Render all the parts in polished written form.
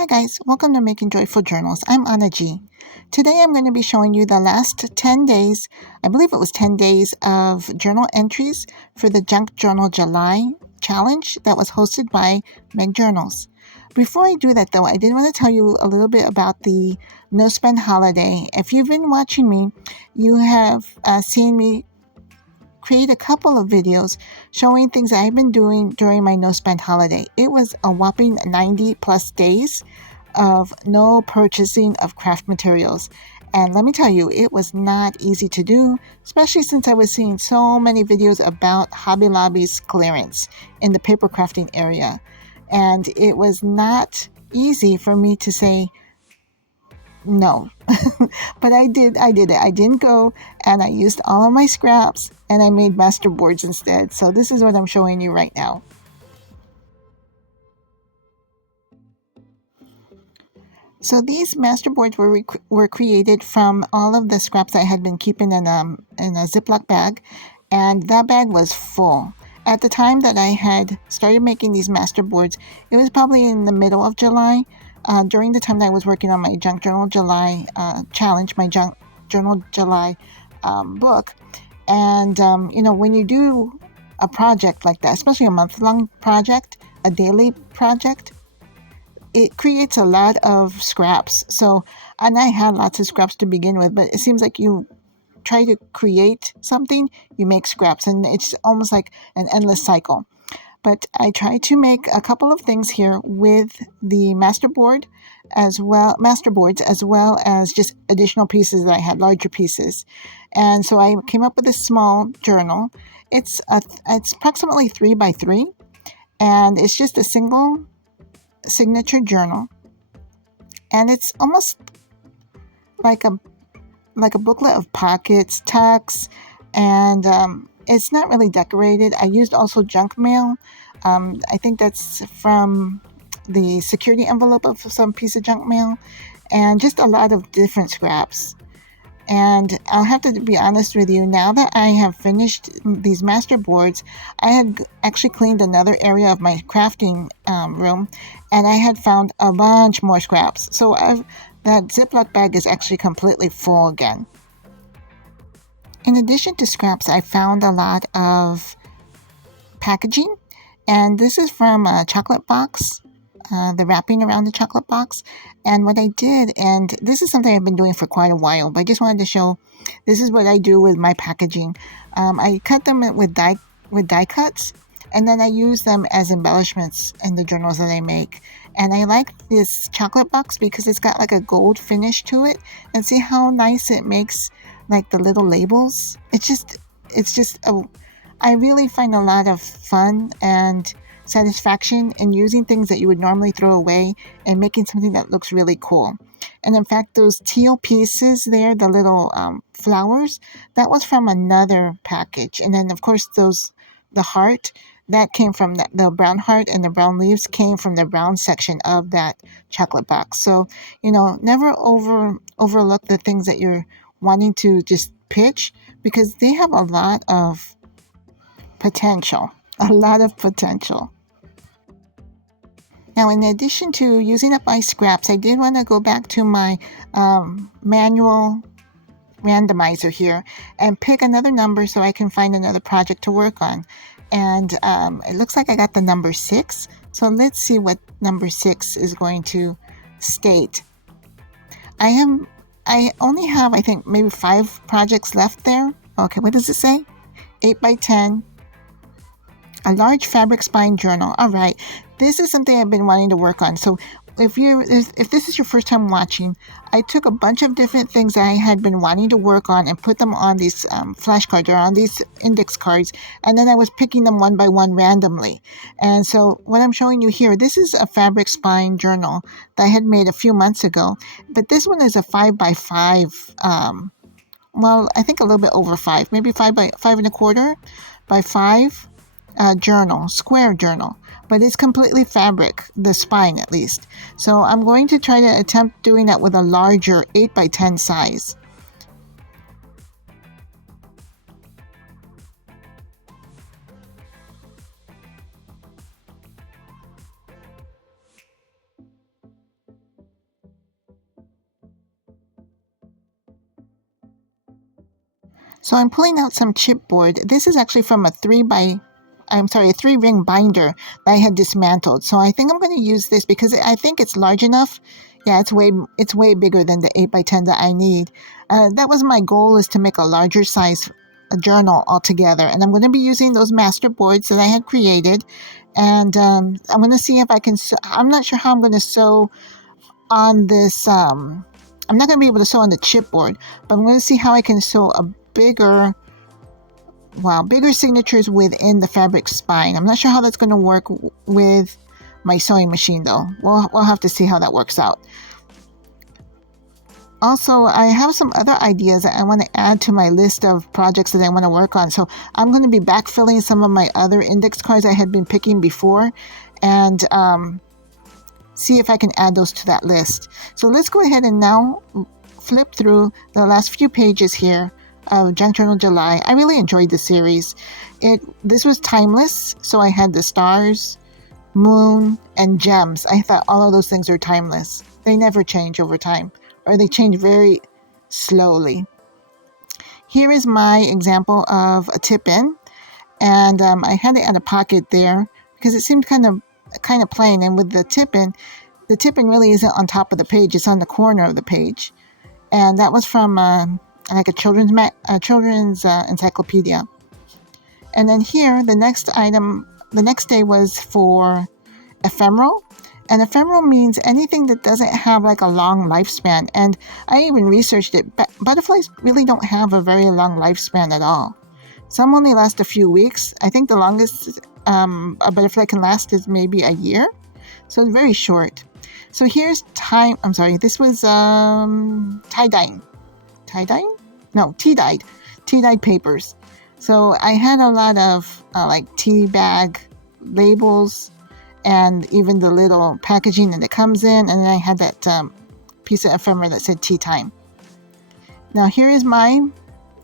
Hi guys, welcome to Making Joyful Journals. I'm Anna G. Today I'm going to be showing you the last 10 days, I believe it was 10 days of journal entries for the Junk Journal July challenge that was hosted by Meg Journals. Before I do that though, I did want to tell you a little bit about the No Spend holiday. If you've been watching me, you have seen me create a couple of videos showing things I've been doing during my no spend holiday. It was a whopping 90 plus days of no purchasing of craft materials. And let me tell you, it was not easy to do, especially since I was seeing so many videos about Hobby Lobby's clearance in the paper crafting area. And it was not easy for me to say no. But I did it. I didn't go, and I used all of my scraps and I made master boards instead. So this is what I'm showing you right now. So these master boards were created from all of the scraps I had been keeping in a Ziploc bag, and that bag was full. At the time that I had started making these master boards, it was probably in the middle of July, during the time that I was working on my Junk Journal July challenge, my Junk Journal July book. And when you do a project like that, especially a month-long project, a daily project, it creates a lot of scraps. So, and I had lots of scraps to begin with, but it seems like you try to create something, you make scraps, and it's almost like an endless cycle. But I try to make a couple of things here with the masterboards as well as just additional pieces that I had, larger pieces. And so I came up with a small journal. It's approximately 3 by 3, and it's just a single signature journal, and it's almost like a booklet of pockets, tucks, and it's not really decorated. I used also junk mail. I think that's from the security envelope of some piece of junk mail, and just a lot of different scraps. And I'll have to be honest with you, now that I have finished these master boards, I had actually cleaned another area of my crafting room, and I had found a bunch more scraps. So that Ziploc bag is actually completely full again. In addition to scraps, I found a lot of packaging, and this is from a chocolate box, the wrapping around the chocolate box. And what I did, and this is something I've been doing for quite a while, but I just wanted to show, this is what I do with my packaging. I cut them with die cuts, and then I use them as embellishments in the journals that I make. And I like this chocolate box because it's got like a gold finish to it, and see how nice it makes, like the little labels. I really find a lot of fun and satisfaction in using things that you would normally throw away and making something that looks really cool. And in fact, those teal pieces there, the little flowers, that was from another package. And then, of course, the heart, that came from the brown heart, and the brown leaves came from the brown section of that chocolate box. So, never overlook the things that you're wanting to just pitch, because they have a lot of potential. A lot of potential. Now, in addition to using up my scraps, I did want to go back to my manual randomizer here and pick another number so I can find another project to work on. And it looks like I got the number 6. So let's see what number 6 is going to state. I only have, I think, maybe 5 projects left there. Okay, what does it say? 8 by 10. A large fabric spine journal. All right, this is something I've been wanting to work on. So if this is your first time watching, I took a bunch of different things that I had been wanting to work on and put them on these flashcards or on these index cards, and then I was picking them one by one randomly. And so what I'm showing you here, this is a fabric spine journal that I had made a few months ago, but this one is a 5 by 5. Well, I think a little bit over 5, maybe 5 by 5.25 by 5. Square journal, but it's completely fabric, the spine at least. So I'm going to try to attempt doing that with a larger 8 by 10 size. So I'm pulling out some chipboard. This is actually from a 3-ring binder that I had dismantled. So I think I'm going to use this because I think it's large enough. Yeah, it's way bigger than the 8x10 that I need. That was my goal, is to make a larger size journal altogether. And I'm going to be using those master boards that I had created. And I'm going to see if I can, I'm not sure how I'm going to sew on this. I'm not going to be able to sew on the chipboard, but I'm going to see how I can sew a bigger signatures within the fabric spine. I'm not sure how that's going to work with my sewing machine, though. We'll have to see how that works out. Also, I have some other ideas that I want to add to my list of projects that I want to work on. So I'm going to be backfilling some of my other index cards I had been picking before, and see if I can add those to that list. So let's go ahead and now flip through the last few pages here of Junk Journal July. I really enjoyed the series. This was timeless, so I had the stars, moon, and gems. I thought all of those things are timeless. They never change over time, or they change very slowly. Here is my example of a tip-in, and I had it at a pocket there because it seemed kind of plain. And with the tip-in really isn't on top of the page; it's on the corner of the page. And that was from like a children's encyclopedia. And then here, the next day was for ephemeral. And ephemeral means anything that doesn't have like a long lifespan. And I even researched it. Butterflies really don't have a very long lifespan at all. Some only last a few weeks. I think the longest a butterfly can last is maybe a year. So it's very short. So here's this was tie-dyeing. Tie-dyeing? No, tea-dyed papers. So I had a lot of like tea bag labels, and even the little packaging that it comes in, and then I had that piece of ephemera that said tea time. Now here is my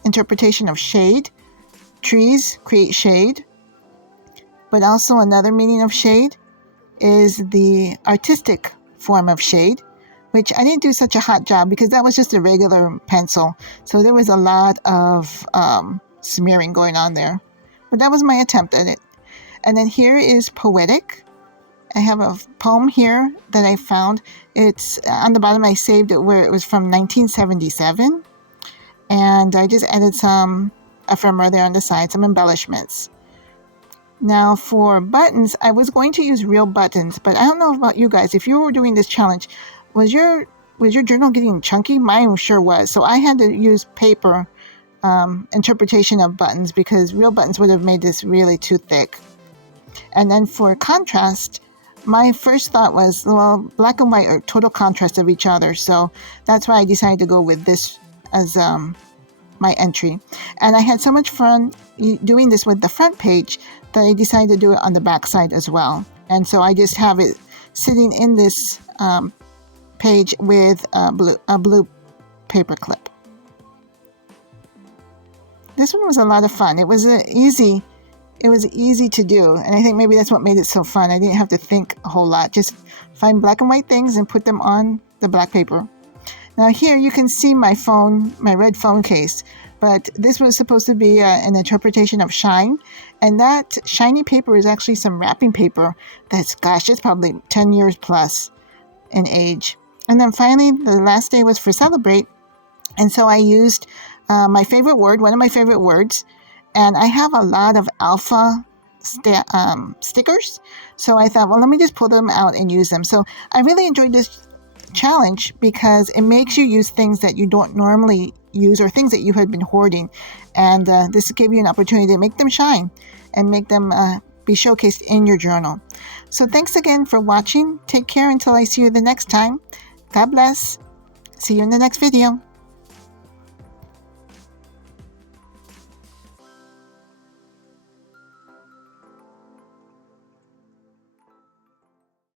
interpretation of shade. Trees create shade, but also another meaning of shade is the artistic form of shade, which I didn't do such a hot job because that was just a regular pencil. So there was a lot of smearing going on there, but that was my attempt at it. And then here is poetic. I have a poem here that I found. It's on the bottom. I saved it where it was from 1977. And I just added some ephemera there on the side, some embellishments. Now for buttons, I was going to use real buttons, but I don't know about you guys. If you were doing this challenge, was your journal getting chunky? Mine sure was. So I had to use paper interpretation of buttons because real buttons would have made this really too thick. And then for contrast, my first thought was, well, black and white are total contrast of each other. So that's why I decided to go with this as my entry. And I had so much fun doing this with the front page that I decided to do it on the back side as well. And so I just have it sitting in this page with a blue paper clip. This one was a lot of fun. It was easy to do, and I think maybe that's what made it so fun. I didn't have to think a whole lot. Just find black and white things and put them on the black paper. Now here you can see my red phone case, but this was supposed to be an interpretation of shine, and that shiny paper is actually some wrapping paper that's, it's probably 10 years plus in age. And then finally, the last day was for celebrate, and so I used one of my favorite words, and I have a lot of alpha stickers, so I thought, well, let me just pull them out and use them. So I really enjoyed this challenge because it makes you use things that you don't normally use or things that you had been hoarding, and this gave you an opportunity to make them shine and make them be showcased in your journal. So thanks again for watching. Take care until I see you the next time. God bless. See you in the next video.